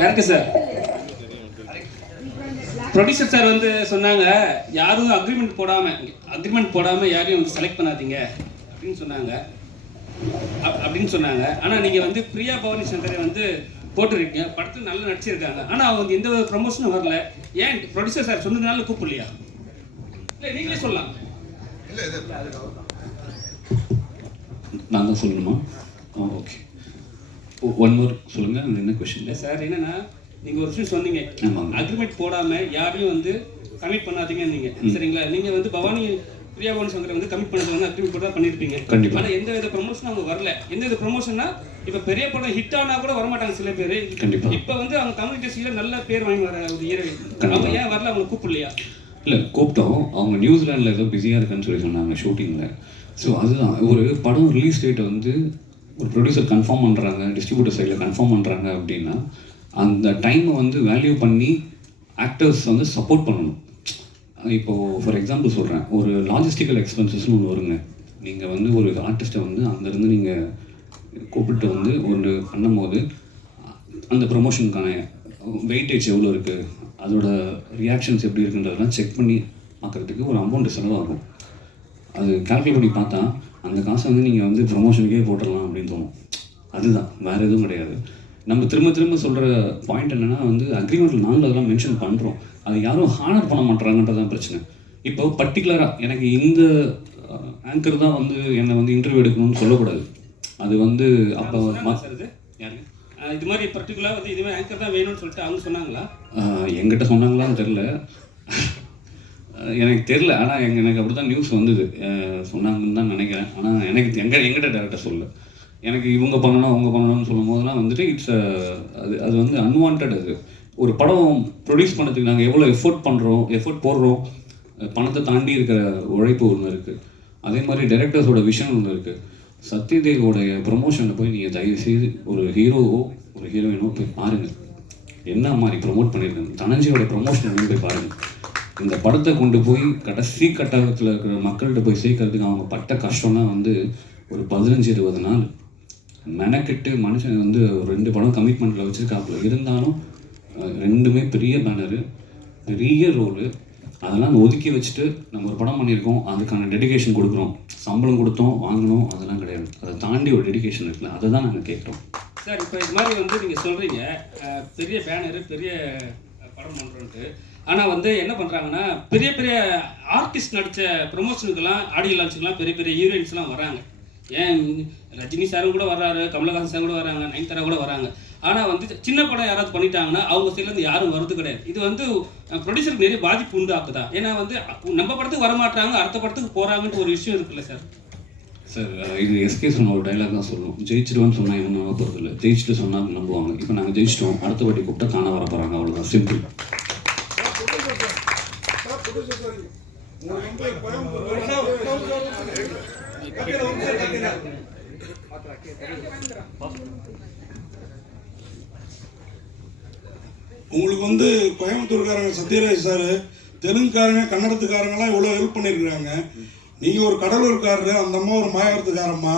யாருக்கு sir producer sir வந்து சொன்னாங்க யாரும் அக்ரிமெண்ட் போடாம அக்ரிமெண்ட் போடாம யாரையும் வந்து செலக்ட் பண்ணாதீங்க அப்படின்னு சொன்னாங்க. அப்- அப்படின்னு சொன்னாங்க. ஆனா நீங்க வந்து பிரியா பவானி சங்கரை வந்து போட்டிருக்கீங்க. படத்துல நல்லா நடிச்சிருக்காங்க. ஆனா அவங்க எந்த ஒரு ப்ரொமோஷனும் வரல. ஏன் ப்ரொடியூசர் சார் சொன்னதுனால கூப்பிடலையா? இல்ல நீங்களே சொல்லலாம். நான் தான் சொல்லணுமா? ஓகே. ஒன் மோர் சொல்லுங்கள் என்ன இல்ல கொஷின் சார் என்னன்னா நீங்க ஒரு விஷயம் சொன்னீங்க. அக்ரிமெண்ட் போடாம யாரையும் வந்து கமிட் பண்ணாதீங்க நீங்க. சரிங்களா? நீங்க வந்து பவானி பிரியா பவானி சங்கரை வந்து கமிட் பண்ணது வந்து அக்ரிமெண்ட் போட்டு தான் பண்ணிருப்பீங்க. கண்டிப்பா. ஆனா எந்த வித ப்ரொமோஷனும் அவங்க வரல. எந்த வித ப்ரொமோஷன்னா இப்ப பெரிய படம் ஹிட் ஆனா கூட வரமாட்டாங்க சில பேர். கண்டிப்பா. இப்ப வந்து அவங்க தமிழ் இண்டஸ்ட்ரியில நல்ல பேர் வாங்கி வர ஒரு ஹீரோயின். அவங்க ஏன் வரல? அவங்க கூப்பிடலையா? இல்லை கூப்பிட்டோம். அவங்க நியூசிலாண்டில் ஏதோ பிஸியாக இருக்குன்னு சொல்லி சொன்னாங்க ஷூட்டிங்கில் ஸோ அதுதான். ஒரு படம் ரிலீஸ் டேட்டை வந்து ஒரு ப்ரொடியூசர் கன்ஃபார்ம் பண்ணுறாங்க டிஸ்ட்ரிபியூட்டர் சைடில் கன்ஃபார்ம் பண்ணுறாங்க அப்படின்னா அந்த டைமை வந்து வேல்யூ பண்ணி ஆக்டர்ஸ் வந்து சப்போர்ட் பண்ணணும். இப்போது ஃபார் எக்ஸாம்பிள் சொல்கிறேன் ஒரு லாஜிஸ்டிக்கல் எக்ஸ்பென்சஸ்னு ஒன்று வருங்க. நீங்கள் வந்து ஒரு ஆர்டிஸ்ட்டை வந்து அங்கேருந்து நீங்கள் கூப்பிட்டு வந்து ஒன்று பண்ணும்போது அந்த ப்ரொமோஷனுக்கான வெயிட்டேஜ் எவ்வளோ இருக்குது அதோட ரியாக்ஷன்ஸ் எப்படி இருக்குன்றதெல்லாம் செக் பண்ணி பார்க்குறதுக்கு ஒரு அமௌண்ட் செலவாகும். அது கால்குலேட் பண்ணி பார்த்தா அந்த காசை வந்து நீங்கள் வந்து ப்ரொமோஷனுக்கே போட்டுடலாம் அப்படின்னு அதுதான் வேறு எதுவும் கிடையாது. நம்ம திரும்ப திரும்ப சொல்கிற பாயிண்ட் என்னென்னா வந்து அக்ரிமெண்ட்டில் நாங்கள் அதெல்லாம் மென்ஷன் பண்ணுறோம் அது யாரும் ஹானர் பண்ண மாட்டுறாங்கன்றதான் பிரச்சனை. இப்போ பர்டிகுலராக எனக்கு இந்த ஆங்கர் தான் வந்து என்னை வந்து இன்டர்வியூ எடுக்கணும்னு சொல்லக்கூடாது. அது வந்து அப்போ யாருங்க? இது மாதிரி பர்டிகுலர் வந்து இதுவே ஆங்கர் தான் வேணும்னு சொல்லிட்டு அவங்க சொன்னாங்களா? ஆஹ் என்கிட்ட சொன்னாங்களான்னு தெரில எனக்கு தெரில ஆனால் எங்க எனக்கு அப்படி தான் நியூஸ் வந்தது சொன்னாங்கன்னு தான் நினைக்கிறேன். ஆனால் எனக்கு எங்க எங்கிட்ட டேரக்டாக சொல்ல எனக்கு இவங்க பண்ணணும் அவங்க பண்ணணும்னு சொல்லும் போதெல்லாம் வந்துட்டு இட்ஸ் அது அது வந்து அன்வான்ட் அது. ஒரு படம் ப்ரொடியூஸ் பண்ணுறதுக்கு நாங்கள் எவ்வளோ எஃபோர்ட் பண்ணுறோம் எஃபோர்ட் போடுறோம் பணத்தை தாண்டி இருக்கிற உழைப்பு ஒன்று இருக்குது அதே மாதிரி டைரக்டர்ஸோட விஷன் ஒன்று இருக்குது சத்யதேவோடைய ப்ரொமோஷனை போய் நீங்கள் தயவு செய்து ஒரு ஹீரோவோ ஒரு ஹீரோயினோ போய் பாருங்கள் என்ன மாதிரி ப்ரொமோட் பண்ணியிருக்காங்க. தனஞ்சியோட ப்ரொமோஷன் போய் பாருங்கள் இந்த படத்தை கொண்டு போய் கடைசி கட்டத்தில் இருக்கிற மக்கள்கிட்ட போய் சேர்க்கறதுக்கு அவங்க பட்ட கஷ்டம்னா வந்து ஒரு பதினஞ்சு இருபது நாள். மெனக்கெட்டு மனுஷன் வந்து ஒரு ரெண்டு படம் கமிட்மெண்ட்டில் வச்சுருக்காப்புல. இருந்தாலும் ரெண்டுமே பெரிய பேனரு பெரிய ரோலு அதெல்லாம் ஒதுக்கி வச்சுட்டு நம்ம ஒரு படம் பண்ணியிருக்கோம். அதுக்கான டெடிகேஷன் கொடுக்குறோம். சம்பளம் கொடுத்தோம் வாங்கணும் அதெல்லாம் கிடையாது. அதை தாண்டி ஒரு டெடிகேஷன் இருக்குல்ல அதை தான் நாங்கள் கேட்குறோம். சார் இப்போ இது மாதிரி வந்து நீங்கள் சொல்கிறீங்க பெரிய பேனரு பெரிய படம் பண்ணுறோன்ட்டு ஆனால் வந்து என்ன பண்ணுறாங்கன்னா பெரிய பெரிய ஆர்டிஸ்ட் நடித்த ப்ரொமோஷனுக்கெல்லாம் ஆடியோ லான்ச்சுக்கெல்லாம் பெரிய பெரிய ஹீரோயின்ஸ்லாம் வராங்க. ஏன் ரஜினி சாரும் கூட வர்றாரு கமலஹாசன் சார் கூட வராங்க நயன்தாரா கூட வராங்க ஆனால் வந்து சின்ன படம் யாராவது பண்ணிட்டாங்கன்னா அவங்க சைட்லேருந்து யாரும் வரது கிடையாது. இது வந்து ப்ரொடியூசருக்கு நிறைய பாதிப்பு உண்டு ஆக்குதா ஏன்னா வந்து நம்ம படத்துக்கு வரமாட்டாங்க அடுத்த படத்துக்கு போகிறாங்கன்ட்டு ஒரு விஷயம் இருக்குல்ல சார் சார் இது எஸ்கே சொன்ன ஒரு டைலாக் தான் சொல்லணும். ஜெயிச்சிருவேன்னு சொன்னால் என்ன நம்ப போகிறது இல்லை? ஜெயிச்சுட்டு சொன்னால் நம்புவாங்க. இப்போ நாங்கள் ஜெயிச்சிட்டோம் அடுத்த வாட்டி கூப்பிட்டா காண வர போகிறாங்க அவ்வளோதான் சிம்பிள் உங்களுக்கு உங்களுக்கு வந்து கோயம்புத்தூர்காரங்க சத்யராஜ் சார் தெலுங்குக்காரங்க கன்னடத்துக்காரங்கலாம் இவ்வளோ ஹெல்ப் பண்ணியிருக்கிறாங்க. நீங்கள் ஒரு கடலூர்காரரு அந்த அம்மா ஒரு மாயாவரத்துக்காரம்மா.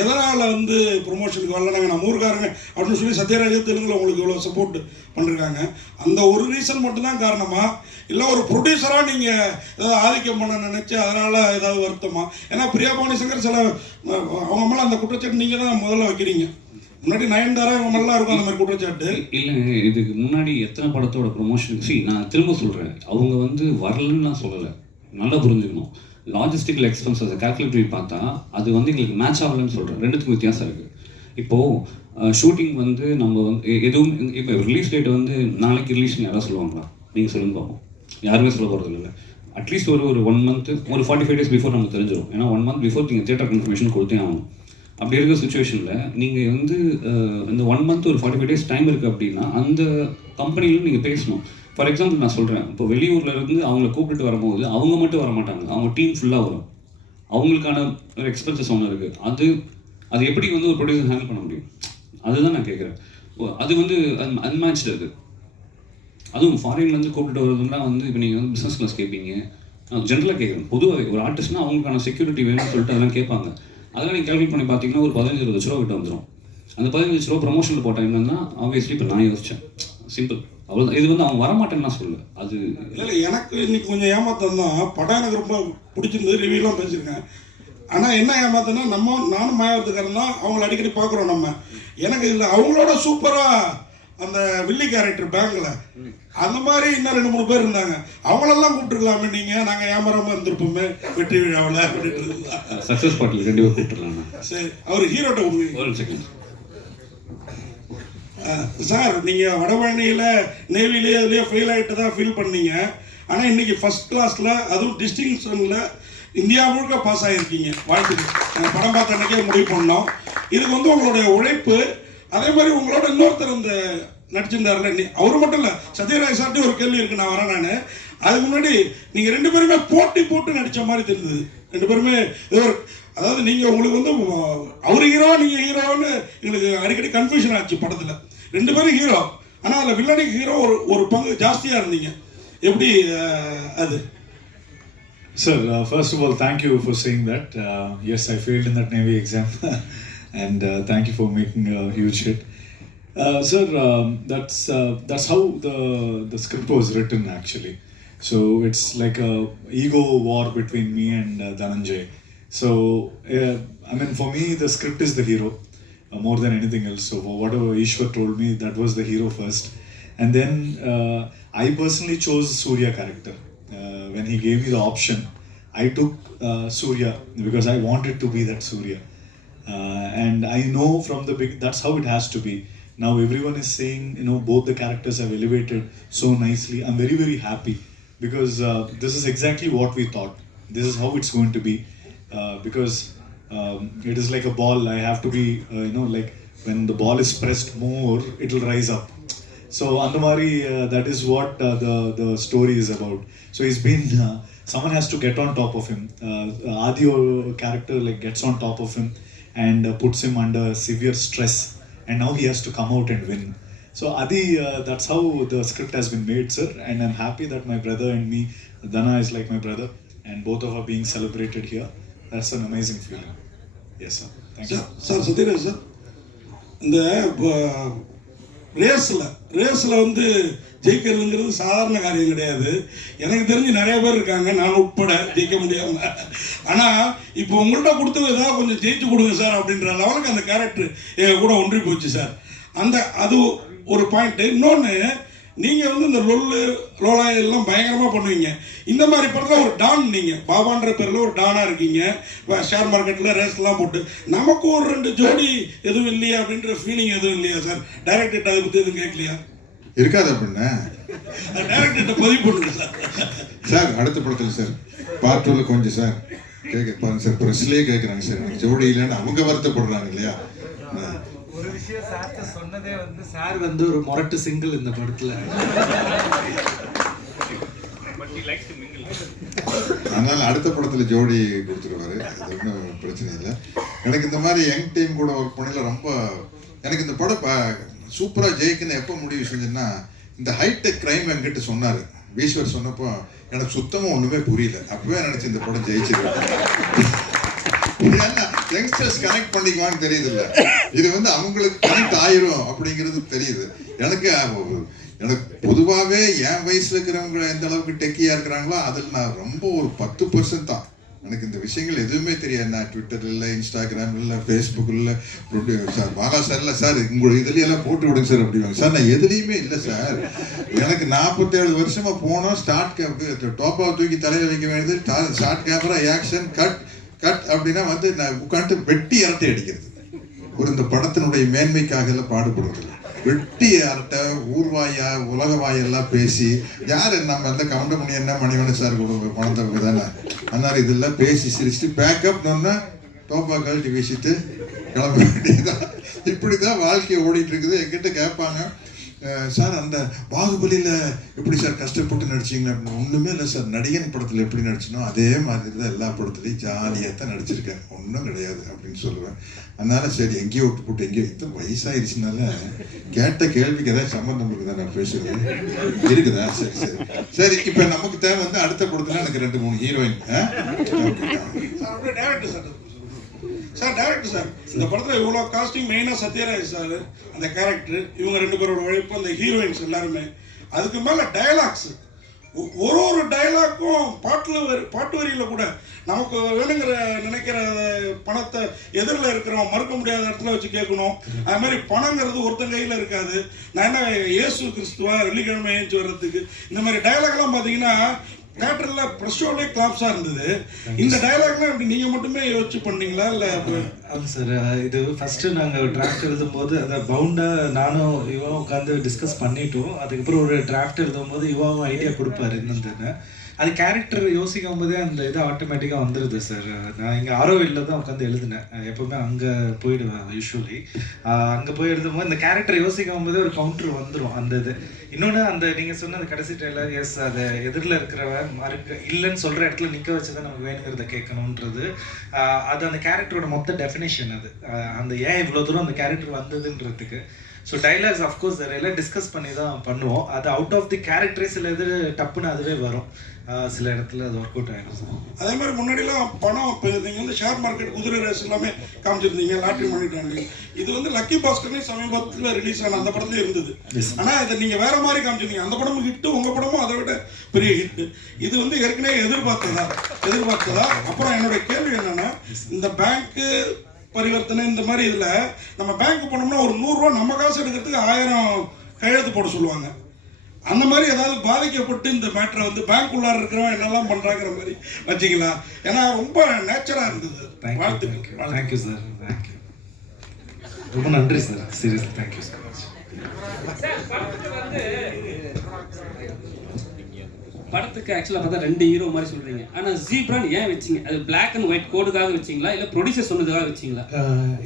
எதனால் வந்து ப்ரொமோஷனுக்கு வரல நாங்கள் நம்ம ஊருக்காரங்க அப்படின்னு சொல்லி சத்யராஜ் தெலுங்கில் உங்களுக்கு இவ்வளோ சப்போர்ட் பண்ணிருக்காங்க. அந்த ஒரு ரீசன் மட்டும்தான் காரணமா? இல்லை ஒரு ப்ரொடியூசராக நீங்கள் ஏதாவது ஆதிக்கம் பண்ண நினச்சி அதனால் ஏதாவது வருத்தமா? ஏன்னா பிரியா பவானிசங்கர் சில அவங்க மேலே அந்த குற்றச்சாட்டு நீங்கள் தான் முதல்ல வைக்கிறீங்க. முன்னாடி நயன்தாரா இவங்க நல்லா இருக்கும் அந்த மாதிரி குற்றச்சாட்டு. இல்லைங்க இதுக்கு முன்னாடி எத்தனை படத்தோட ப்ரொமோஷன் நான் திரும்ப சொல்கிறேன் அவங்க வந்து வரலன்னு நான் சொல்லலை. நல்லா புரிஞ்சுக்கணும். லாஜிஸ்டிக்கல் எக்ஸ்பென்சஸ் கால்குலேட் பண்ணி பார்த்தா அது வந்து எங்களுக்கு மேட்ச் ஆகலன்னு சொல்கிறேன் ரெண்டுத்துக்கும் வித்தியாசம் இருக்குது இப்போது ஷூட்டிங் வந்து நம்ம வந்து எதுவும் இப்போ ரிலீஸ் டேட் வந்து நாளைக்கு ரிலீஸ்னு யாராவது சொல்லுவாங்களா? நீங்கள் சொல்லுங்க பார்ப்போம் யாருமே சொல்ல போகிறது இல்லை அட்லீஸ்ட் ஒரு ஒரு ஒன் மந்த் ஒரு ஃபார்ட்டி ஃபைவ் டேஸ் பிஃபோர் நமக்கு தெரிஞ்சிடும் ஏன்னா ஒன் மந்த் பிஃபோர் நீங்கள் தேட்டர் கன்ஃபர்மேஷன் கொடுத்தே ஆகணும். அப்படி இருக்கிற சுச்சுவேஷனில் நீங்கள் வந்து இந்த ஒன் மந்த் ஒரு ஃபார்ட்டி ஃபைவ் டேஸ் டைம் இருக்குது அப்படின்னா அந்த கம்பெனியில் நீங்கள் பேசணும். ஃபார் எக்ஸாம்பிள் நான் சொல்கிறேன் இப்போ வெளியூரில் இருந்து அவங்கள கூப்பிட்டு வரும்போது அவங்க மட்டும் வர மாட்டாங்க அவங்க டீம் ஃபுல்லாக வரும். அவங்களுக்கான ஒரு எக்ஸ்பென்சஸ் ஒன்று இருக்குது அது அது எப்படி வந்து ஒரு ப்ரொடியூசர் ஹேண்டில் பண்ண முடியும்? அதுதான் நான் கேட்குறேன் அது வந்து அன்மேட்ச்டு அது. அதுவும் ஃபாரின்லேருந்து கூப்பிட்டு வரதுனா வந்து இப்போ நீங்கள் வந்து பிஸ்னஸ் கிளாஸ் கேட்பீங்க நான் ஜென்ரலாக கேட்குறேன் பொதுவாக ஒரு ஆர்டிஸ்ட்னா அவங்களுக்கான செக்யூரிட்டி வேணும்னு சொல்லிட்டு அதெல்லாம் கேட்பாங்க அதெல்லாம் நீங்கள் கேல்குலேட் பண்ணி பார்த்தீங்கன்னா ஒரு பதினஞ்சு இருபது லட்ச ரூபா கிட்ட வந்துடும் அந்த பதினஞ்சு லட்ச ரூபா ப்ரொமோஷனில் போட்ட என்னன்னா ஆப்வியஸ்லி இப்போ நான் யோசித்தேன் சிம்பிள் அவ்வளோ இது வந்து அவங்க வரமாட்டேன்னு நான் சொல்லல. அது இல்லை இல்லை எனக்கு இன்னைக்கு கொஞ்சம் ஏமாத்தம் தான் படம் எனக்கு ரொம்ப பிடிச்சிருந்தது ரிவ்யூலாம் பேசியிருக்கேன். ஆனால் என்ன ஏமாத்தம்னா நம்ம நானும் மாயாவத்துக்காரன் தான் அவங்கள அடிக்கடி பார்க்குறோம் நம்ம. எனக்கு இதில் அவங்களோட சூப்பராக அந்த வில்லி கேரக்டர் பேங்க்ல அந்த மாதிரி இன்னும் ரெண்டு மூணு பேர் இருந்தாங்க. அவங்களெல்லாம் கூப்பிட்டுருக்கலாமே நீங்கள் நாங்கள் ஏமாறாமல் இருந்திருப்போமே வெற்றி விழாவில் அப்படின்றது. சக்ஸஸ் பாட்டில் ரெண்டு பேர் கூப்பிட்டுருலாம் சரி அவர் ஹீரோட்ட ஒரு செகண்ட் சார் நீங்கள் வடபழனியில் நேவிலேயே அதுலேயே ஃபெயில் ஆகிட்டு தான் ஃபீல் பண்ணீங்க. ஆனால் இன்னைக்கு ஃபர்ஸ்ட் கிளாஸில் அதுவும் டிஸ்டிங்ஷனில் இந்தியா முழுக்க பாஸ் ஆகிருக்கீங்க வாழ்த்துக்கள். நாங்கள் படம் பார்த்த அன்னைக்கே முடிவு பண்ணோம். இதுக்கு வந்து உங்களுடைய உழைப்பு அதே மாதிரி உங்களோட இன்னொருத்தர் இந்த நடிச்சிருந்தாருல அவர் மட்டும் இல்லை சத்யராஜ் சார்ட்டு ஒரு கேள்வி இருக்கு நான் வரேன் நான். அதுக்கு முன்னாடி நீங்கள் ரெண்டு பேருமே போட்டி போட்டு நடித்த மாதிரி தெரிஞ்சது ரெண்டு பேருமே ஏதோ ஒரு அதாவது நீங்கள் உங்களுக்கு வந்து அவர் ஹீரோ நீங்கள் ஹீரோன்னு எங்களுக்கு அடிக்கடி கன்ஃபியூஷன் ஆச்சு படத்தில். ரெண்டு பேரும் ஹீரோ ஆனால் அதில் வில்லனுக்கு ஹீரோ ஒரு ஒரு பங்கு ஜாஸ்தியாக இருந்தீங்க எப்படி அஹ், அது Sir, uh, first of all, thank you for saying that. Uh, yes, I failed in that Navy exam, and uh, thank you for making a huge hit. Uh, sir, um, that's uh, that's how the the script was written actually. So it's like a ego war between me and uh, Dhananjay. Uh, more than anything else. So whatever Ishwar told me, that was the hero first, and then uh, I personally chose Surya character. Uh, when he gave me the option, I took uh, Surya because I wanted to be that Surya. Uh, and I know from the big that's how it has to be. Now everyone is saying you know both the characters have elevated so nicely. I'm very very happy because uh, this is exactly what we thought. This is how it's going to be because um, it is like a ball. I have to be uh, you know like when the ball is pressed more, it will rise up. So Andamari, uh, that is what uh, the the story is about. So he's been uh, someone has to get on top of him. Uh, Adi or character like gets on top of him and uh, puts him under severe stress, and now he has to come out and win. So Adi, uh, that's how the script has been made, sir. And I'm happy that my brother and me, Dana is like my brother, and both of are being celebrated here. An amazing feeling. Yes, sir. Thank you. Sir sir Sathyaraj sir இந்த ரேஸில் ரேஸில் வந்து ஜெயிக்கிறதுங்கிறது சாதாரண காரியம் கிடையாது எனக்கு தெரிஞ்சு நிறைய பேர் இருக்காங்க நான் உட்பட ஜெயிக்க முடியாம ஆனால் இப்போ உங்கள்கிட்ட கொடுத்து ஏதாவது கொஞ்சம் ஜெயிச்சு கொடுங்க சார் அப்படின்ற லெவலுக்கு அந்த கேரக்டர் கூட ஒன்றி போச்சு சார் அந்த அது ஒரு பாயிண்ட்டு இன்னொன்று நீங்கள் வந்து இந்த லொல்லு லோலா எல்லாம் பயங்கரமாக பண்ணுவீங்க. இந்த மாதிரி படத்தில் ஒரு டான் நீங்கள் பாபான்ற பேரில் ஒரு டானாக இருக்கீங்க. ஷேர் மார்க்கெட்டில் ரேஸ்லாம் போட்டு. நமக்கு ஒரு ரெண்டு ஜோடி எதுவும் இல்லையா அப்படின்ற ஃபீலிங் எதுவும் இல்லையா சார் டைரக்டர்கிட்ட அதை பற்றி எதுவும் கேட்கலையா? இருக்காது அப்படின்னா டைரக்டர்கிட்ட பதிவு பண்ணுங்க சார் சார் அடுத்த படத்தில் சார் பார்ட் கொஞ்சம் சார் கேட்க பாருங்க சார் ப்ரெஸ்லேயே கேட்குறாங்க சார் எனக்கு ஜோடி இல்லைன்னு அவங்க வருத்தப்படுறாங்க இல்லையா ஆ. ஒரு விஷயம் சார்ட்ட சொன்னதே வந்து சார் வந்து ஒரு முரட்டு சிங்கிள் இந்த படத்துல. அதனால அடுத்த படத்தில் ஜோடி கொடுத்துருவாரு. அது ஒன்றும் பிரச்சனை இல்லை. எனக்கு இந்த மாதிரி யங் டீம் கூட ஒர்க் பண்ணல ரொம்ப எனக்கு இந்த படம் சூப்பராக ஜெயிக்குன்னு எப்போ முடிவு செஞ்சேன்னா இந்த ஹைடெக் கிரைம் என்கிட்ட சொன்னார். ஈஸ்வர் சொன்னப்போ எனக்கு சுத்தமாக ஒன்றுமே புரியல. அப்பவே நினச்சி இந்த படம் ஜெயிச்சிருக்கேன் யங்ஸ்டர்ஸ் கனெக்ட் பண்ணிக்குவான்னு தெரியுது இது வந்து அவங்களுக்கு கனெக்ட் ஆயிரும் அப்படிங்கிறது தெரியுது. எனக்கு எனக்கு பொதுவாகவே என் வயசுல இருக்கிறவங்க எந்த அளவுக்கு டெக்கியா இருக்கிறாங்களோ அதில் நான் ரொம்ப ஒரு பத்து பர்சன்ட் தான். எனக்கு இந்த விஷயங்கள் எதுவுமே தெரியாது. நான் ட்விட்டர் இல்லை இன்ஸ்டாகிராம் இல்லை ஃபேஸ்புக் இல்லை சார் பாலா சார் இல்லை சார் உங்களுக்கு இதுலையெல்லாம் போட்டு விடுங்க சார் அப்படிவாங்க சார் நான் எதுலேயுமே இல்லை சார். எனக்கு நாற்பத்தேழு வருஷமாக போனோம். ஸ்டார்ட் கேப் டோப்பாவை தூக்கி தலையில் வைக்க வேண்டியது. Start camera action cut cut அப்படின்னா வந்து நான் உட்காந்துட்டு வெட்டி அரட்டை அடிக்கிறது. ஒரு இந்த படத்தினுடைய மேன்மைக்காக எல்லாம் பாடுபடுறது. வெட்டி அரட்டை ஊர்வாயா உலக வாயெல்லாம் பேசி யார் நம்ம எல்லாம் கவுண்டமணி என்ன மணிவண்ண சார் குழந்தவங்க தானே? அதனால இதெல்லாம் பேசி சிரிச்சுட்டு பேக்கப் டோப்பா கழட்டி வீசிட்டு கிளம்ப வேண்டியதான் இப்படி தான் வாழ்க்கை ஓடிட்டு இருக்குது. எங்கிட்ட கேட்பாங்க சார் அந்த பாகுபலியில் எப்படி சார் கஷ்டப்பட்டு நடிச்சீங்க? அப்படின்னு ஒன்றுமே இல்லை சார். நடிகன் படத்தில் எப்படி நடிச்சனோ அதே மாதிரி தான் எல்லா படத்துலையும் ஜாலியாக தான் நடிச்சிருக்கேன். ஒன்றும் கிடையாது அப்படின்னு சொல்லுவேன். அதனால சரி எங்கேயோ விட்டு போட்டு எங்கேயோ இத்தனை வயசாயிருச்சுனால கேட்ட கேள்விக்கு ஏதாவது சம்மந்தம் இருக்குதா நான் பேசுகிறேன் இருக்குதா? சரி சரி. சரி இப்போ நமக்கு தேவை வந்து அடுத்த படத்துல எனக்கு ரெண்டு மூணு heroine. Sir director sir director sir இந்த படத்தில் இவ்வளோ காஸ்டிங் மெயினாக சத்யராஜ் சார் அந்த கேரக்டர் இவங்க ரெண்டு பேரோட உழைப்பு அந்த ஹீரோயின்ஸ் எல்லாருமே அதுக்கு மேலே டயலாக்ஸ் ஒரு ஒரு டயலாக்கும் பாட்டில் வரி பாட்டு வரியில் கூட நமக்கு வேணுங்கிற நினைக்கிற பணத்தை எதிரில் இருக்கிறவன் மறுக்க முடியாத இடத்துல வச்சு கேட்கணும். அது மாதிரி பணங்கிறது ஒருத்தன் கையில் இருக்காது. நான் என்ன இயேசு கிறிஸ்துவா வெள்ளிக்கிழமை ஏஞ்சி வர்றதுக்கு இந்த மாதிரி டயலாக்லாம் பார்த்தீங்கன்னா தேட்டரில் ப்ரெஸ் ஷோலே கிளாப்ஸாக இருந்தது. இந்த டயலாக்லாம் இப்படி நீங்கள் மட்டுமே யோசிச்சு பண்ணீங்களா? இல்லை அது சார் இது ஃபர்ஸ்ட் நாங்கள் டிராஃப்ட் எழுதும்போது அதை பவுண்டா நானும் இவன் உட்காந்து டிஸ்கஸ் பண்ணிட்டோம். அதுக்கப்புறம் ஒரு டிராஃப்ட் எழுதும்போது இவாவும் ஐடியா கொடுப்பாரு என்னன்னு அது கேரக்டர் யோசிக்கும் போதே அந்த இது ஆட்டோமேட்டிக்காக வந்துடுது சார் நான் இங்கே ஆரோவில்ல தான் உட்காந்து எழுதினேன். எப்போவுமே அங்கே போயிடுவேன் யூஸ்வலி அங்கே போய் எழுதும்போது இந்த கேரக்டர் யோசிக்கும் போதே ஒரு கவுண்டர் வந்துடும் அந்த இது. இன்னொன்று அந்த நீங்கள் சொன்ன அந்த கடைசி டைலர் எஸ் அதை எதிரில் இருக்கிறவன் மறுக்க இல்லைன்னு சொல்கிற இடத்துல நிற்க வச்சு தான் நமக்கு வேணுங்கிறத கேட்கணுன்றது. அது அந்த கேரக்டரோட மொத்த டெஃபினேஷன் அது. அந்த ஏன் இவ்வளோ தூரம் அந்த கேரக்டர் வந்ததுன்றதுக்கு. ஸோ டைலாக்ஸ் அஃப்கோர்ஸ் எல்லாம் டிஸ்கஸ் பண்ணி தான் பண்ணுவோம். அது அவுட் ஆஃப் தி கேரக்டரே சில இது டப்புன்னு அதுவே வரும். சில இடத்துல அது ஒர்க் அவுட் ஆகிடும் அதே மாதிரி முன்னாடிலாம் பணம் இப்போ நீங்கள் வந்து ஷேர் மார்க்கெட் குதிரை ரேஸ் எல்லாமே காமிச்சிருந்தீங்க லாட்ரி பண்ணிட்டாங்க. இது வந்து லக்கி பாஸ்கர்னே சமீபத்தில் ரிலீஸ் ஆன அந்த படத்துல இருந்தது. ஆனால் இதை நீங்கள் வேற மாதிரி காமிச்சிருந்தீங்க. அந்த படமும் ஹிட்டு உங்கள் படமும் அதை விட பெரிய ஹிட்டு இது வந்து ஏற்கனவே எதிர்பார்த்ததா? எதிர்பார்த்ததா? அப்புறம் என்னுடைய கேள்வி என்னன்னா இந்த பேங்க்கு பரிவர்த்தனை இந்த மாதிரி இதில் நம்ம பேங்க் போனோம்னா ஒரு நூறுரூவா நம்ம காசு எடுக்கிறதுக்கு ஆயிரம் கையெழுத்து போட சொல்லுவாங்க. அந்த மாதிரி ஏதாவது பாதிக்கப்பட்டு இந்த மேட்டரை வந்து பேங்க் உள்ளார இருக்கிறவன் என்னெல்லாம் பண்ணுறாங்கிற மாதிரி வச்சிங்களா? ஏன்னா ரொம்ப நேச்சராக இருந்தது வாழ்த்துக்கள். தேங்க்யூ சார் தேங்க்யூ ரொம்ப நன்றி சார் சீரியஸ்லி தேங்க்யூ மச் படத்துக்கு ஆக்சுவலாக பார்த்தா ரெண்டு ஹீரோ மாதிரி சொல்றீங்க. ஆனா ஜீப்ரான் ஏன் வச்சீங்க? அது Black அண்ட் ஒயிட் கோடுக்காக வச்சீங்களா? இல்ல ப்ரொடியூசர் சொன்னதுக்காக வச்சீங்களா?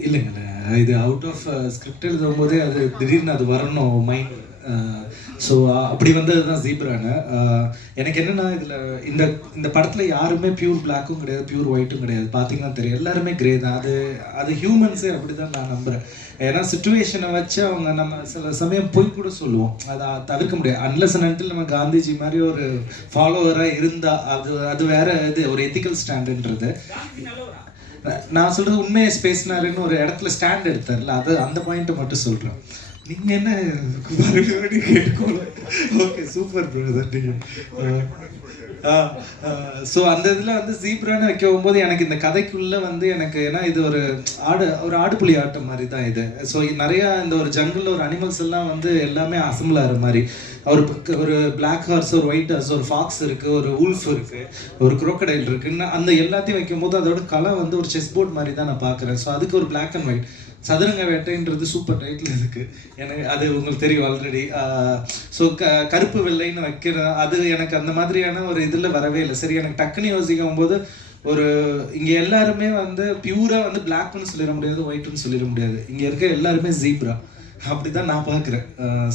இல்லைங்க இது அவுட் ஆஃப் ஸ்கிரிப்ட் எழுதும் போதே அது திடீர்னு அது வரணும் மைண்ட் ஸோ uh, அப்படி வந்தது தான் ஜீப்ரானு uh, எனக்கு என்னன்னா இதில் இந்த இந்த படத்தில் யாருமே பியூர் பிளாக்கும் கிடையாது பியூர் ஒயிட்டும் கிடையாது. பார்த்தீங்கன்னா தெரியும். எல்லாருமே கிரே தான். அது அது ஹியூமன்ஸே அப்படி தான் நான் நம்புகிறேன் ஏன்னா சுச்சுவேஷனை வச்சு அவங்க நம்ம சில சமயம் பொய் கூட சொல்லுவோம். அதை தவிர்க்க முடியாது. அன்லஸ் அன்டில் நம்ம காந்திஜி மாதிரி ஒரு ஃபாலோவராக இருந்தால் அது அது வேற இது ஒரு எத்திக்கல் ஸ்டாண்டுன்றது நான் சொல்கிறது உண்மையை பேசினாருன்னு ஒரு இடத்துல ஸ்டாண்ட் எடுத்தார்ல அது அந்த பாயிண்ட்டை மட்டும் சொல்கிறேன் நீங்க என்ன மறுபடியும் கேட்டுக்கோல ஓகே சூப்பர் பிரதர் ஸோ அந்த இதில் வந்து ஜீப்ரான்னு வைக்க போகும்போது எனக்கு இந்த கதைக்குள்ள வந்து எனக்கு ஏன்னா இது ஒரு ஆடு ஒரு ஆடுபுலி ஆட்டம் மாதிரி தான் இது ஸோ நிறையா இந்த ஒரு ஜங்கிளில் ஒரு அனிமல்ஸ் எல்லாம் வந்து எல்லாமே அசம்பிள் ஆகிற மாதிரி. ஒரு ஒரு பிளாக் ஹார்ஸ் ஒரு ஒயிட் ஹார்ஸ் ஒரு ஃபாக்ஸ் இருக்குது ஒரு உல்ஃப் இருக்குது ஒரு குரோக்கடைல் இருக்குன்னு அந்த எல்லாத்தையும் வைக்கும்போது அதோட கலை வந்து ஒரு செஸ் போர்ட் மாதிரி தான் நான் பார்க்குறேன். ஸோ அதுக்கு ஒரு பிளாக் அண்ட் ஒயிட் சதுரங்க வேட்டைன்றது சூப்பர் டைட்டில் இருக்கு எனக்கு அது உங்களுக்கு தெரியும் ஆல்ரெடி ஸோ க கருப்பு வெள்ளைன்னு வைக்கிற அது எனக்கு அந்த மாதிரியான ஒரு இதில் வரவே இல்லை. சரி எனக்கு டக்குன்னு யோசிக்கும் போது ஒரு இங்கே எல்லாருமே வந்து பியூராக வந்து பிளாக்னு சொல்லிட முடியாது ஒயிட்னு சொல்லிட முடியாது. இங்கே இருக்க எல்லாருமே ஜீப்ரா அப்படி தான் நான் பார்க்குறேன்.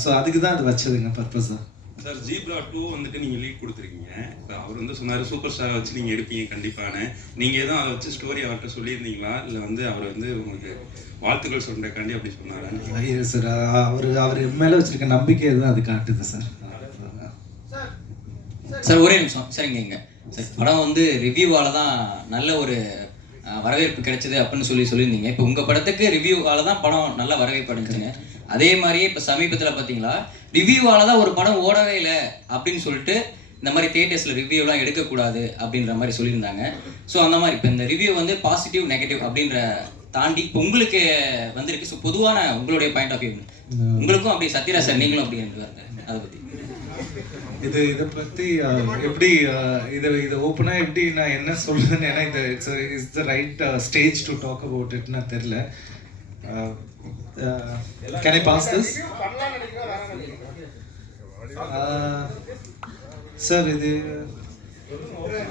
ஸோ அதுக்கு தான் அது வச்சதுங்க பர்பஸாக சார் ஜீப்ரா டூ வந்துட்டு நீங்கள் லீட் கொடுத்துருக்கீங்க. இப்போ அவர் வந்து சொன்னார் சூப்பர் ஸ்டாரை வச்சு நீங்கள் எடுப்பீங்க கண்டிப்பான நீங்கள் எதுவும் அதை வச்சு ஸ்டோரி அவர்கிட்ட சொல்லியிருந்தீங்களா? இல்லை வந்து அவர் வந்து உங்களுக்கு வாழ்த்துக்கள் சொல்கிறக்காண்டி அப்படி சொன்னாரா? ஐயோ சார் அவர் அவர் மேலே வச்சிருக்க நம்பிக்கை தான் அது காட்டுது சார் சார் ஒரே நிமிஷம். சரிங்க இங்க சார் படம் வந்து ரிவ்யூவால தான் நல்ல ஒரு வரவேற்பு கிடைச்சது அப்படின்னு சொல்லி சொல்லியிருந்தீங்க. இப்போ உங்க படத்துக்கு ரிவ்யூவால தான் படம் நல்ல வரவேற்பு அடைஞ்சுங்க. அதே மாதிரியே இப்போ சமீபத்தில் பார்த்தீங்களா ரிவ்யூவால தான் ஒரு படம் ஓடவே இல்லை அப்படின்னு சொல்லிட்டு இந்த மாதிரி தியேட்டர்ஸில் ரிவ்யூலாம் எடுக்கக்கூடாது அப்படின்ற மாதிரி சொல்லியிருந்தாங்க. ஸோ அந்த மாதிரி இப்போ இந்த ரிவ்யூ வந்து பாசிட்டிவ் நெகட்டிவ் அப்படின்ற தாண்டி இப்போ உங்களுக்கு வந்திருக்கு. ஸோ பொதுவான உங்களுடைய பாயிண்ட் ஆஃப் வியூ உங்களுக்கும் அப்படி சத்யராஜ் சார் நீங்களும் அப்படி அதை பற்றி இது இதை பற்றி எப்படி இதை இதை ஓப்பனாக எப்படி நான் என்ன சொல்றேன்னு ஏன்னா இந்த it's is the right stage to talk about இட்னா தெரில can I pass this sir இது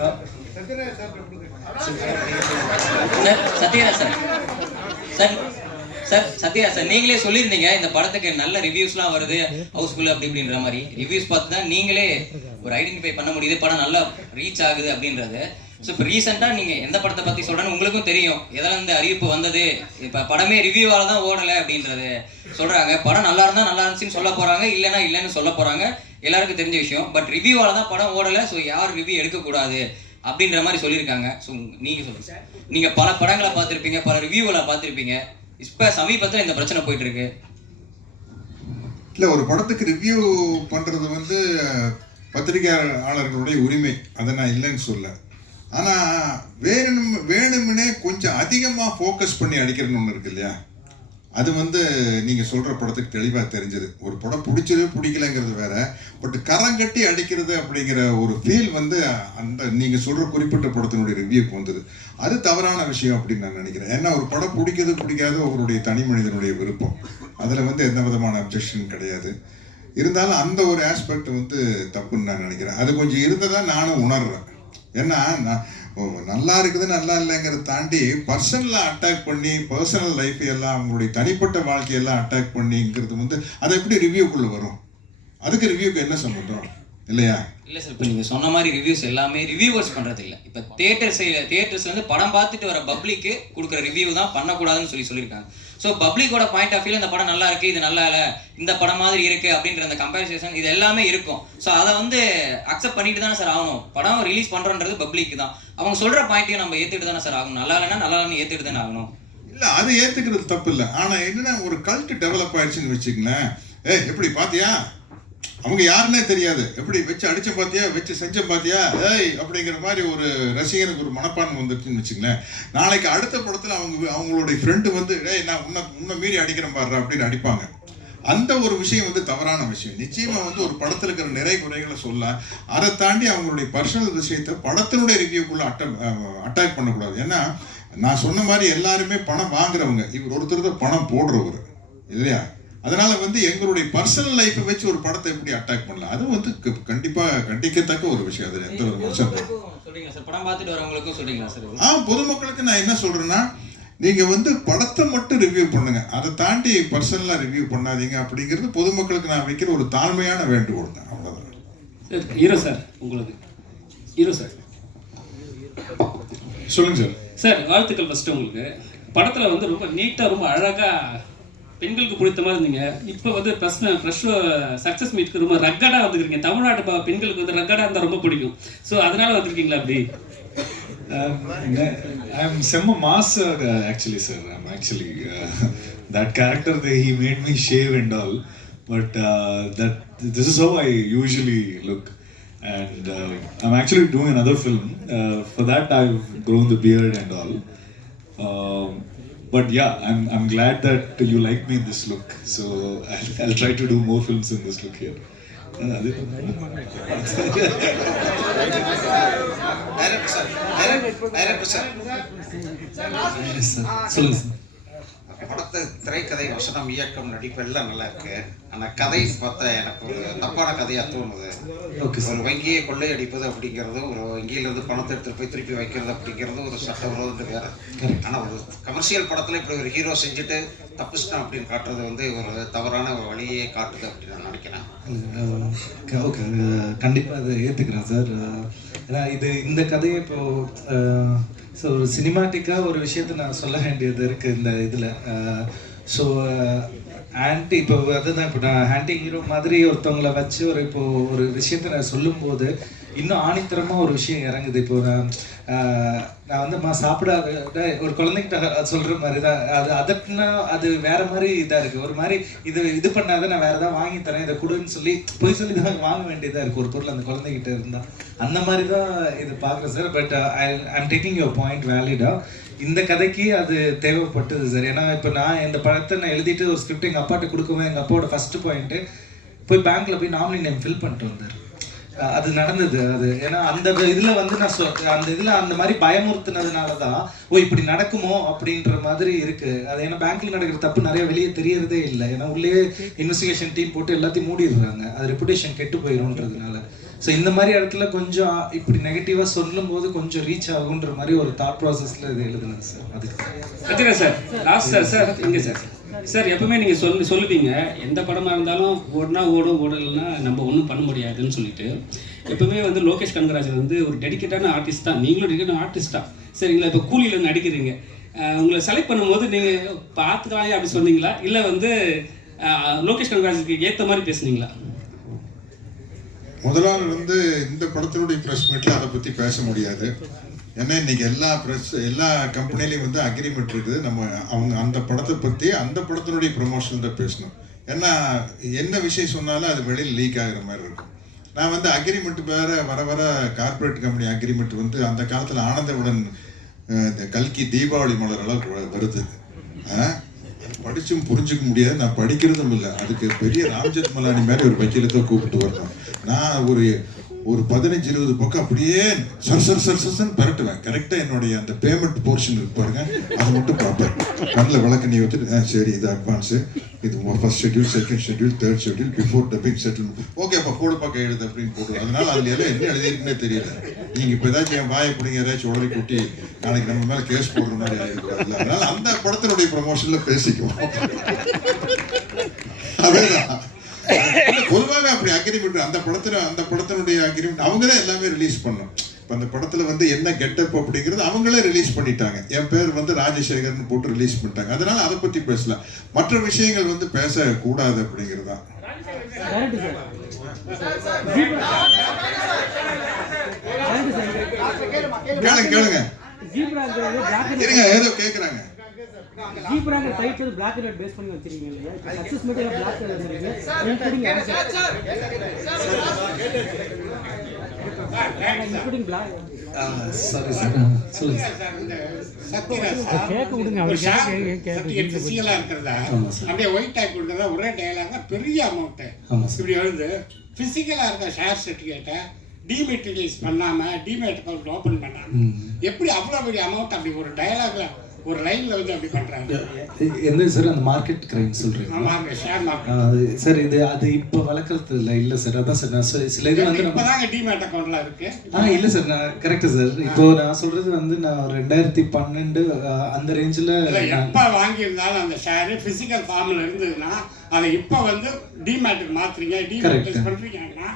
அஹ், sir Sathyaraj sir sir sir Sathyaraj sir நீங்களே சொல்லியிருந்தீங்க இந்த படத்துக்கு நல்ல ரிவ்யூஸ்லாம் வருது ஹவுஸ்ஃபுல் அப்படி இப்படின்ற மாதிரி. ரிவ்யூஸ் பார்த்து தான் நீங்களே ஒரு ஐடென்டிஃபை பண்ண முடியுது படம் நல்லா ரீச் ஆகுது அப்படின்றது. ஸோ இப்போ ரீசெண்டாக நீங்கள் எந்த படத்தை பற்றி சொல்கிறேன்னு உங்களுக்கும் தெரியும். எதில் இந்த அறிவிப்பு வந்தது? இப்போ படமே ரிவ்யூவால் தான் ஓடலை அப்படின்றது. சொல்கிறாங்க படம் நல்லா இருந்தால் நல்லா இருந்துச்சுன்னு சொல்ல போகிறாங்க இல்லைன்னா இல்லைன்னு சொல்ல போகிறாங்க எல்லாருக்கும் தெரிஞ்ச விஷயம். பட் ரிவ்யூவால் தான் படம் ஓடலை. ஸோ யார் ரிவ்யூ எடுக்கக்கூடாது அப்படின்ற மாதிரி சொல்லியிருக்காங்க. ஸோ நீங்கள் சொல்லுங்கள் நீங்கள் பல படங்களை பார்த்துருப்பீங்க. பல ரிவ்யூவில் பார்த்துருப்பீங்க. இப்போ சமீபத்தில் இந்த பிரச்சனை போயிட்டு இருக்கு இல்லை ஒரு படத்துக்கு ரிவ்யூ பண்ணுறது வந்து பத்திரிகையாளர்களுடைய உரிமை. அதை நான் இல்லைன்னு சொல்ல ஆனால் வேணும் வேணும்னே கொஞ்சம் அதிகமாக ஃபோக்கஸ் பண்ணி அடிக்கிறன்னு ஒன்று இருக்கு இல்லையா? அது வந்து நீங்கள் சொல்கிற படத்துக்கு தெளிவாக தெரிஞ்சது. ஒரு படம் பிடிச்சது பிடிக்கலங்கிறது வேற. பட் கரங்கட்டி அடிக்கிறது அப்படிங்கிற ஒரு ஃபீல் வந்து அந்த நீங்கள் சொல்கிற குறிப்பிட்ட படத்தினுடைய ரிவ்யூக்கு வந்தது. அது தவறான விஷயம் அப்படின்னு நான் நினைக்கிறேன். ஏன்னா ஒரு படம் பிடிக்கிறது பிடிக்காது அவருடைய தனி மனிதனுடைய விருப்பம். அதில் வந்து எந்த விதமான அப்ஜெக்ஷன் கிடையாது. இருந்தாலும் அந்த ஒரு ஆஸ்பெக்ட் வந்து தப்புன்னு நான் நினைக்கிறேன். அது கொஞ்சம் இருந்ததாக நானும் உணர்றேன். ஏன்னா நான் நல்லா இருக்குது நல்லா இல்லைங்கிறத தாண்டி பர்சனலாக அட்டாக் பண்ணி பர்சனல் லைஃப் எல்லாம் அவங்களுடைய தனிப்பட்ட வாழ்க்கையெல்லாம் அட்டாக் பண்ணிங்கிறது வந்து அது எப்படி ரிவ்யூக்குள்ளே வரும்? அதுக்கு ரிவ்யூக்கு என்ன சம்மந்தம்? இல்லையா? இல்லை சார் இப்போ நீங்கள் சொன்ன மாதிரி ரிவ்யூஸ் எல்லாமே ரிவ்யூவர்ஸ் பண்ணுறது இல்லை இப்போ தேட்டர்ஸ் தேட்டர்ஸ்லேருந்து படம் பார்த்துட்டு வர பப்ளிக்கு கொடுக்குற ரிவ்யூ தான் பண்ணக்கூடாதுன்னு சொல்லி சொல்லியிருக்காங்க. ஸோ பப்ளிக்கோட பாயிண்ட் ஆஃப் வியூ இந்த படம் நல்லா இருக்கு இது நல்லா இல்லை இந்த படம் மாதிரி இருக்கு அப்படின்ற அந்த கம்பேரிசேஷன் இது எல்லாமே இருக்கும். ஸோ அதை வந்து அக்செப்ட் பண்ணிட்டு தானே சார் ஆகணும். படம் ரிலீஸ் பண்ணுறோன்றது பப்ளிக் தான். அவங்க சொல்கிற பாயிண்ட்டையும் நம்ம ஏற்றுட்டு தானே சார் ஆகணும். நல்லா இல்லைன்னா நல்லா இல்லைன்னு ஏற்றுட்டு தானே ஆகணும். இல்லை அது ஏற்றுக்கிறது தப்பு இல்லை. ஆனால் என்னன்னா ஒரு கல்ட்டு டெவலப் ஆயிடுச்சுன்னு வச்சுங்களேன் ஏ எப்படி பாத்தியா? அவங்க யாருன்னே தெரியாது. எப்படி வச்சு அடிச்ச பாத்தியா? வச்சு செஞ்ச பாத்தியா? ஏய் அப்படிங்கிற மாதிரி ஒரு ரசிகனுக்கு ஒரு மனப்பான்மை வந்துருச்சுன்னு வச்சுங்களேன் நாளைக்கு அடுத்த படத்தில் அவங்க அவங்களுடைய ஃப்ரெண்டு வந்து ஏய் நான் உன்னை உன்னை மீறி அடிக்கிறேன் பாரு அப்படின்னு அடிப்பாங்க. அந்த ஒரு விஷயம் வந்து தவறான விஷயம். நிச்சயமா வந்து ஒரு படத்தில் இருக்கிற நிறை குறைகளை சொல்ல அதை தாண்டி அவங்களுடைய பர்சனல் விஷயத்தை படத்தினுடைய ரிவ்யூக்குள்ள அட்ட அட்டாக் பண்ணக்கூடாது. ஏன்னா நான் சொன்ன மாதிரி எல்லாருமே பணம் வாங்குறவங்க. இவர் ஒருத்தர் தான் பணம் போடுறவர். இல்லையா? அதனால வந்து எங்களுடைய பர்சனல் லைஃப்பை வச்சு ஒரு படத்தை எப்படி அட்டாக் பண்ணலாம்? அது வந்து க- கண்டிப்பா கண்டிக்கத்தக்க ஒரு விஷயம். அதில் எந்த ஒரு மனுஷன் சொல்றீங்களா சார்? படம் பார்த்துட்டு வரவங்களுக்கும் சொல்றீங்களா சார் ஆ பொதுமக்களுக்கு நான் என்ன சொல்றேன்னா நீங்க வந்து படத்தை மட்டும் ரிவ்யூ பண்ணுங்க. அதை தாண்டி பர்சனலா ரிவ்யூ பண்ணாதீங்க அப்படிங்கிறது பொதுமக்களுக்கு நான் வைக்கிற ஒரு தாழ்மையான வேண்டுகோள் தான் அவ்வளவுதான். சார் ஹீரோ சார் உங்களுக்கு. Hero sir. சொல்லுங்க சார். சார் வாழ்த்துக்கள் ஃபஸ்ட்டு உங்களுக்கு. படத்தில் வந்து ரொம்ப நீட்டாக ரொம்ப அழகாக பெண்களுக்கு பிடித்த மாதிரி இருந்தீங்க இப்போ வந்து ப்ளஸ் ஃப்ரெஷ் சக்ஸஸ் மீட்க்கு ரொம்ப ரக்கடாக வந்துருக்கீங்க தமிழ்நாட்டு பெண்களுக்கு வந்து ரக்கடாக இருந்தால் ரொம்ப பிடிக்கும் ஸோ அதனால வந்துருக்கீங்களா அப்படி ஐம் செம்ம mass actually sir I'm actually that character they he made me shave and all but that this is how I usually look and I'm actually doing another film for that I grown the beard and all I've grown the beard and all. Um, but yeah, I'm I'm glad that you like me in this look. So I'll, I'll try to do more films in this look here. Uh, director sir director sir சொல்லுங்க sir படத்து திரைக்கதை வசனம் இயக்கம் நடிப்பு எல்லாம் நல்லா இருக்கு. ஆனா கதை பார்த்தா எனக்கு ஒரு தப்பான கதையா தோணுது. ஒரு வங்கியை கொள்ளையடிப்பது அப்படிங்கிறது ஒரு வங்கியில இருந்து பணத்தை எடுத்துட்டு போய் திருப்பி வைக்கிறது அப்படிங்கிறது ஒரு சட்டவிரோதம் வேற. ஆனா ஒரு கமர்ஷியல் படத்துல இப்படி ஒரு ஹீரோ செஞ்சுட்டு தப்பிச்சிட்டான் அப்படின்னு காட்டுறது வந்து ஒரு தவறான ஒரு வழியே காட்டுது அப்படின்னு நான் நினைக்கிறேன். ஓகே கண்டிப்பாக அதை ஏற்றுக்கிறேன் சார். ஏன்னா இது இந்த கதையை இப்போ ஸோ ஒரு சினிமாட்டிக்காக ஒரு விஷயத்தை நான் சொல்ல வேண்டியது இருக்குது இந்த இதில். ஸோ ஆன்டி இப்போ அதுதான் இப்போ நான் ஆன்டி ஹீரோ மாதிரி ஒருத்தவங்கள வச்சு ஒரு இப்போ ஒரு விஷயத்தை நான் சொல்லும்போது இன்னும் ஆணித்தரமாக ஒரு விஷயம் இறங்குது. இப்போ நான் நான் வந்து மா சாப்பிடாத ஒரு குழந்தைகிட்ட சொல்கிற மாதிரி தான் அது அதட்டுனா அது வேற மாதிரி இதாக இருக்குது ஒரு மாதிரி இது இது பண்ணாத நான் வேற ஏதாவது வாங்கி தரேன் இதை கொடுன்னு சொல்லி போய் சொல்லி தான் வாங்க வேண்டியதாக இருக்குது ஒரு பொருள் அந்த குழந்தைகிட்ட இருந்தால் அந்த மாதிரி தான் இது பார்க்குறேன் sir. But I I'm taking your point வேலிடாக இந்த கதைக்கு அது தேவைப்பட்டது சார். ஏன்னா இப்போ நான் இந்த படத்தை நான் எழுதிட்டு ஒரு ஸ்கிரிப்ட் எங்கள் அப்பாட்ட கொடுக்கவே எங்கள் அப்பாவோட ஃபர்ஸ்ட் பாயிண்ட்டு போய் பேங்க்ல போய் நாமினி நேம் ஃபில் பண்ணிட்டு வந்தார். அது நடந்தது அது. ஏன்னா அந்த இதுல வந்து நான் சொ- அந்த இதுல அந்த மாதிரி பயமுறுத்தினதுனால தான் ஓ இப்படி நடக்குமோ அப்படின்ற மாதிரி இருக்கு. அது ஏன்னா பேங்க்ல நடக்கிற தப்பு நிறைய வெளியே தெரியறதே இல்லை. ஏன்னா உள்ளே இன்வெஸ்டிகேஷன் டீம் போட்டு எல்லாத்தையும் மூடிடுறாங்க. அது ரெப்புடேஷன் கெட்டு போயிடும்ன்றதுனால ஸோ இந்த மாதிரி இடத்துல கொஞ்சம் இப்படி நெகட்டிவாக சொல்லும்போது கொஞ்சம் ரீச் ஆகுன்ற மாதிரி ஒரு தாட் ப்ராசஸ்ல இது எழுதுனது சார் அதுக்கு. சார் லாஸ்ட் சார் சார் இங்கே சார் சார் எப்பவுமே நீங்கள் சொல்லி சொல்லுவீங்க. எந்த படமாக இருந்தாலும் ஓடுனா ஓடும் ஓடலைன்னா நம்ம ஒன்றும் பண்ண முடியாதுன்னு சொல்லிட்டு. எப்பவுமே வந்து லோகேஷ் கனகராஜ் வந்து ஒரு டெடிக்கேட்டான ஆர்டிஸ்ட் தான். நீங்களும் டெடிக்கேட்டான ஆர்டிஸ்ட் தான். சரிங்களா? இப்போ கூலியில் நடிக்கிறீங்க. உங்களை செலக்ட் பண்ணும்போது நீங்கள் பார்த்துக்கலாம் அப்படி சொன்னீங்களா? இல்லை வந்து லோகேஷ் கனகராஜுக்கு ஏற்ற மாதிரி பேசுனீங்களா? முதலாளர் வந்து இந்த படத்தினுடைய ப்ரெஸ் மீட்டில் அதை பற்றி பேச முடியாது. ஏன்னா இன்னைக்கு எல்லா ப்ரெஸ் எல்லா கம்பெனிலையும் வந்து அக்ரிமெண்ட் இருக்குது. நம்ம அவங்க அந்த படத்தை பற்றி அந்த படத்தினுடைய ப்ரொமோஷன் தான் பேசணும். ஏன்னா என்ன விஷயம் சொன்னாலும் அது வெளியில் லீக் ஆகிற மாதிரி இருக்கும். நான் வந்து அக்ரிமெண்ட் வேறு வர வர கார்ப்பரேட் கம்பெனி அக்ரிமெண்ட் வந்து அந்த காலத்தில் ஆனந்தவுடன் இந்த கல்கி தீபாவளி மலர் அளவுக்கு வருது. படிச்சும் புரிஞ்சுக்க முடியாது. நான் படிக்கிறதும் இல்லை. அதுக்கு பெரிய ராம்ஜெத் மலானி மாதிரி ஒரு வக்கீலத்தை கூப்பிட்டு வரணும். நான் ஒரு ஒரு பதினஞ்சு இருபது பக்கம் அப்படியே சர் சர் சர் சர்ன்னு பரட்டுவேன். கரெக்டாக என்னுடைய அந்த பேமெண்ட் போர்ஷன் இருப்பாருங்க அதை மட்டும் பார்ப்பேன். கண்ணில் விளக்கு நீ வச்சுட்டு சரி இது அட்வான்ஸு இது first schedule second schedule third schedule before dubbing settlement okay அப்போ கூட பக்கம் எழுது அப்படின்னு போட்டு அதனால அதுல எல்லாம் என்ன எழுதியிருக்குன்னே தெரியல. நீங்கள் இப்போ ஏதாச்சும் என் வாயை பிடிங்க ஏதாச்சும் உடனே கூட்டி நாளைக்கு நம்ம மேலே கேஸ் போடுற மாதிரி ஆகிருக்கூடாதுல்ல அதனால அந்த படத்தினுடைய ப்ரொமோஷனில் பேசிக்குவோம். அதேதான் எல்லாமே அப்படி அக்ரிமெண்ட் அந்த படத்துல அந்த படத்தினுடைய அக்ரிமெண்ட் அவங்க தான் எல்லாமே ரிலீஸ் பண்ணோம் இப்போ அந்த படத்தில் வந்து என்ன கெட்டப் அப்படிங்கிறது அவங்களே ரிலீஸ் பண்ணிட்டாங்க. என் பேர் வந்து ராஜசேகர்னு போட்டு ரிலீஸ் பண்ணிட்டாங்க. அதனால அதை பற்றி பேசலாம். மற்ற விஷயங்கள் வந்து பேசக்கூடாது அப்படிங்கிறது தான் கேளுங்க கேளுங்க. இருங்க ஏதோ கேட்குறாங்க ஜீப்ராங்கிற டைட்டில் பிளாக் அண்ட் பேஸ் பண்ணி வச்சிருக்கீங்க இல்லையா? இப்போ சக்ஸஸ் மட்டும் பிளாக் கலர் இருக்கு. இன்க்ளூடிங் பிளாக் சாரி சார் சொல்லுங்க சார். கேட்க விடுங்க அவர் கேட்க பிசிக்கலா இருக்கிறதா? ஆமா சார். அப்படியே ஒயிட் டேக் கொடுக்கறதா? ஒரே டயலாக பெரிய அமௌண்ட்டு இப்படி வந்து பிசிக்கலா இருக்க ஷேர் சர்டிஃபிகேட்டை டிமெட்டீரியலைஸ் பண்ணாம டிமேட் அக்கௌண்ட் ஓபன் பண்ணாம ம். எப்படி அவ்வளோ பெரிய அமௌண்ட் அப்படி ஒரு டயலாக்ல ஒரு லைன்ல வந்து அப்படி பண்றாங்க. எந்த சார் அந்த மார்க்கெட் கிரைம் சொல்றீங்க? ஆமாங்க ஷேர் மார்க்கெட் சார் இது அது இப்போ வளர்க்கறதுல இல்லை சார் அதான் சார் நான் சில இது வந்து இப்பதாங்க டிமேட் அக்கௌண்ட்லாம் இருக்கு. ஆ இல்லை சார் நான் கரெக்டு சார் இப்போ நான் சொல்றது வந்து நான் ரெண்டாயிரத்தி பன்னெண்டு அந்த ரேஞ்சில் இல்ல எப்ப வாங்கியிருந்தாலும் அந்த ஷேர் பிசிக்கல் ஃபார்ம்ல இருந்ததுன்னா அதை இப்ப வந்து டிமேட்டுக்கு மாத்துறீங்க டிமேட் பண்றீங்கன்னா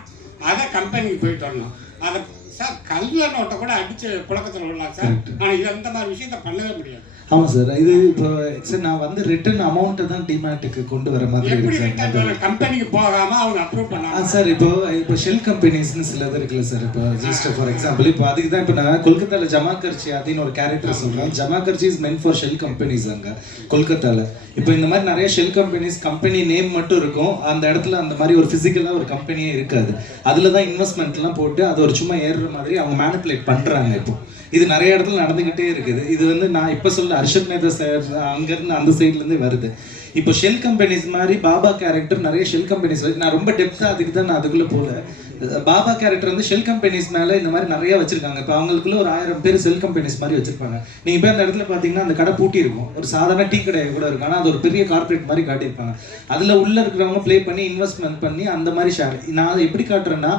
அதை கம்பெனிக்கு போயிட்டு வரணும். அதை சார் கல்ல நோட்டை கூட அடிச்சு புழக்கத்துல விடலாம் சார் ஆனா இது அந்த மாதிரி விஷயத்த பண்ணவே முடியாது. ஆமாம் சார். இது இப்போ சார் நான் வந்து ரிட்டர்ன் அமௌண்ட்டை தான் டிமேட்டுக்கு கொண்டு வர மாதிரி இருக்கு சார். கம்பெனிக்கு போகாம அவங்க அப்ரூவ் ஆ பண்ணாங்க சார் இப்போ இப்போ ஷெல் கம்பெனிஸ்னு சிலது இருக்குல்ல சார். இப்போ ஜஸ்ட் ஃபார் எக்ஸாம்பிள் இப்போ அதுக்கு தான் இப்போ நான் கொல்கத்தாவில் ஜமாகர்ச்சி அப்படின்னு ஒரு கேரக்டர் சொல்கிறேன் ஜமாகர்ச்சி is men for shell companies அங்கே கொல்கத்தாவில் இப்போ இந்த மாதிரி நிறைய ஷெல் கம்பெனிஸ் கம்பெனி நேம் மட்டும் இருக்கும். அந்த இடத்துல அந்த மாதிரி ஒரு ஃபிசிக்கலாக ஒரு கம்பெனியே இருக்காது. அதில் தான் இன்வெஸ்ட்மெண்ட்லாம் போட்டு அது ஒரு சும்மா ஏறுற மாதிரி அவங்க மேனிப்புலேட் பண்ணுறாங்க இப்போ. இது நிறைய இடத்துல நடந்துக்கிட்டே இருக்குது. இது வந்து நான் இப்போ சொல்ல அர்ஷத் மேதா சார் அங்கேருந்து அந்த சைட்லேருந்து வருது. இப்போ ஷெல் கம்பெனிஸ் மாதிரி பாபா கேரக்டர் நிறைய ஷெல் கம்பெனிஸ் நான் ரொம்ப டெப்த்தாக அதுக்கு தான் நான் அதுக்குள்ளே போகல பாபா கேரக்டர் வந்து ஷெல் கம்பெனிஸ் மேலே இந்த மாதிரி நிறைய வச்சிருக்காங்க. இப்போ அவங்களுக்குள்ள ஒரு ஆயிரம் பேர் செல் கம்பெனிஸ் மாதிரி வச்சிருப்பாங்க. நீங்கள் இப்போ அந்த இடத்துல பார்த்தீங்கன்னா அந்த கடை பூட்டி இருக்கும். ஒரு சாதாரண டீ கடை கூட இருக்கும். ஆனால் அது ஒரு பெரிய கார்ப்பரேட் மாதிரி காட்டியிருப்பாங்க. அதில் உள்ளே இருக்கிறவங்க ப்ளே பண்ணி இன்வெஸ்ட்மெண்ட் பண்ணி அந்த மாதிரி ஷேர் நான் அதை எப்படி காட்டுறேன்னா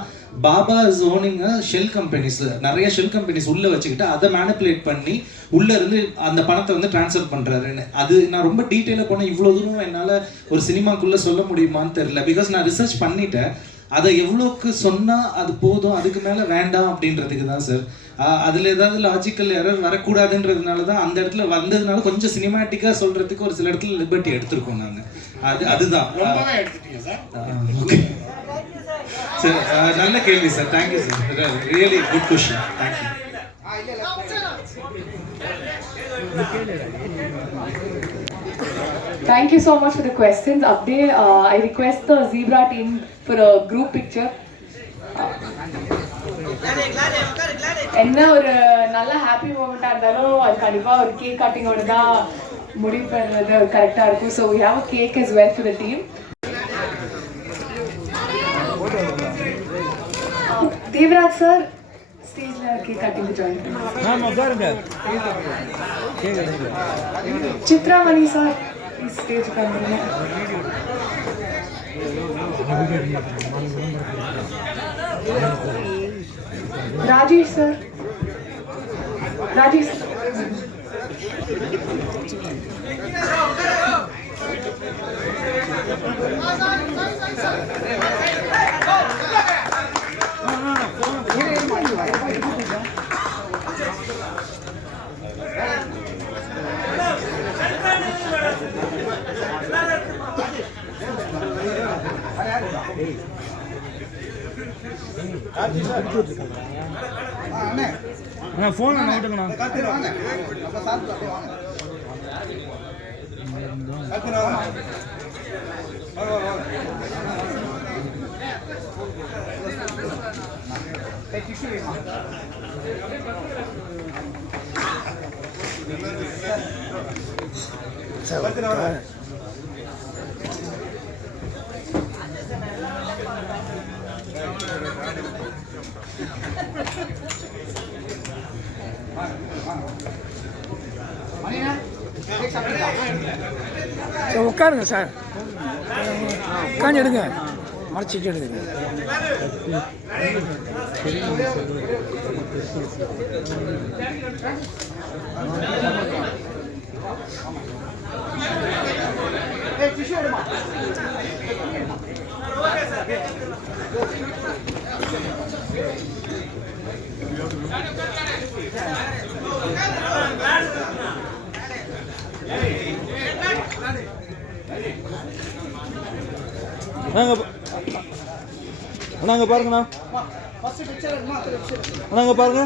Baba is owning shell companies நிறைய ஷெல் கம்பெனிஸ் உள்ள வச்சுக்கிட்டு அதை மேனிப்புலேட் பண்ணி உள்ள இருந்து அந்த பணத்தை வந்து ட்ரான்ஸ்ஃபர் பண்றாருன்னு அது நான் ரொம்ப டீட்டெயிலாக போனேன் இவ்வளோ தூரம் என்னால் ஒரு சினிமாக்குள்ள சொல்ல முடியுமான்னு தெரியல. பிகாஸ் நான் ரிசர்ச் பண்ணிட்டேன். அதை எவ்வளோக்கு சொன்னால் அது போதும் அதுக்கு மேலே வேண்டாம் அப்படின்றதுக்கு தான் சார் அதில் ஏதாவது லாஜிக்கல் எரர் வரக்கூடாதுன்றதுனால தான் அந்த இடத்துல வந்ததுனால கொஞ்சம் சினிமாட்டிக்காக சொல்கிறதுக்கு ஒரு சில இடத்துல லிபர்ட்டி எடுத்திருக்கோம் நாங்கள் அது அதுதான். ரொம்பவே எடுத்துட்டீங்க சார் ஓகே சார் நல்ல கேள்வி sir thank you sir really good question thank you Thank you. So much for the questions. Abde, uh, I request the Zebra team for a group picture. என்ன ஒரு நல்ல ஹாப்பி மூமெண்டா இருந்தாலும் அது கண்டிப்பா ஒரு cake கட்டிங்கோட தான் முடிவு பண்ணுறது கரெக்டா இருக்கும். So we have cake is well for the team Devraj sir stage में आके कटिंग चित्रा मणि सर इस स्टेज का राजेश सर राजेश सर அண்ணா ஃபோன் அண்ணா விட்டுங்கண்ணா சரி உட்காருங்க சார். உட்காந்து எடுங்க. மறைச்சிட்டு எடுங்க. Hey, tissue, நாங்கள் அண்ணாங்க பாருங்கண்ணா. அண்ணாங்க பாருங்க.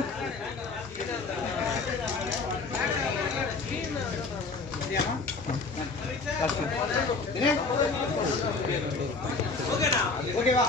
ஓகேவா